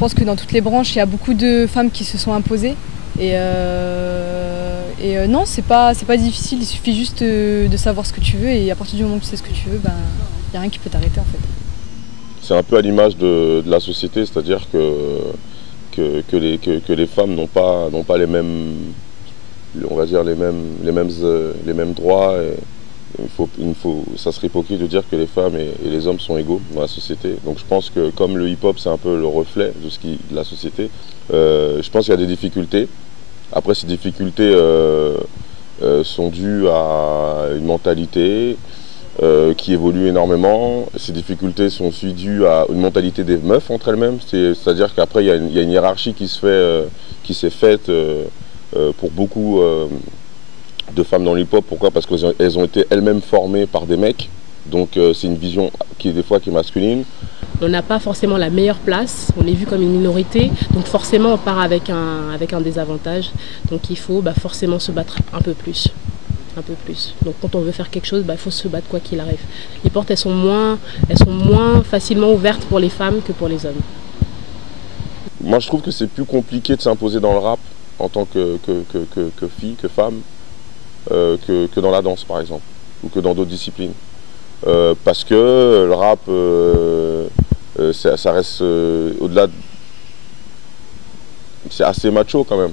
pense que dans toutes les branches, il y a beaucoup de femmes qui se sont imposées. Non, c'est pas difficile, il suffit juste de savoir ce que tu veux et à partir du moment où tu sais ce que tu veux, ben, il n'y a rien qui peut t'arrêter en fait. C'est un peu à l'image de la société, c'est-à-dire que les femmes n'ont pas les mêmes, on va dire les mêmes droits. Et ça serait hypocrite de dire que les femmes et les hommes sont égaux dans la société. Donc je pense que comme le hip-hop c'est un peu le reflet de la société, je pense qu'il y a des difficultés. Après ces difficultés sont dues à une mentalité qui évolue énormément. Ces difficultés sont aussi dues à une mentalité des meufs entre elles-mêmes. C'est-à-dire qu'après il y a une hiérarchie qui s'est faite pour beaucoup de femmes dans l'hip-hop. Pourquoi? Parce qu'elles ont été elles-mêmes formées par des mecs. Donc c'est une vision qui est masculine. On n'a pas forcément la meilleure place, on est vu comme une minorité, donc forcément on part avec un désavantage. Donc il faut forcément se battre un peu plus. Donc quand on veut faire quelque chose, il faut se battre quoi qu'il arrive. Les portes elles sont moins facilement ouvertes pour les femmes que pour les hommes. Moi je trouve que c'est plus compliqué de s'imposer dans le rap en tant que fille, que femme, que dans la danse par exemple, ou que dans d'autres disciplines. Parce que le rap, ça reste au-delà, c'est assez macho quand même.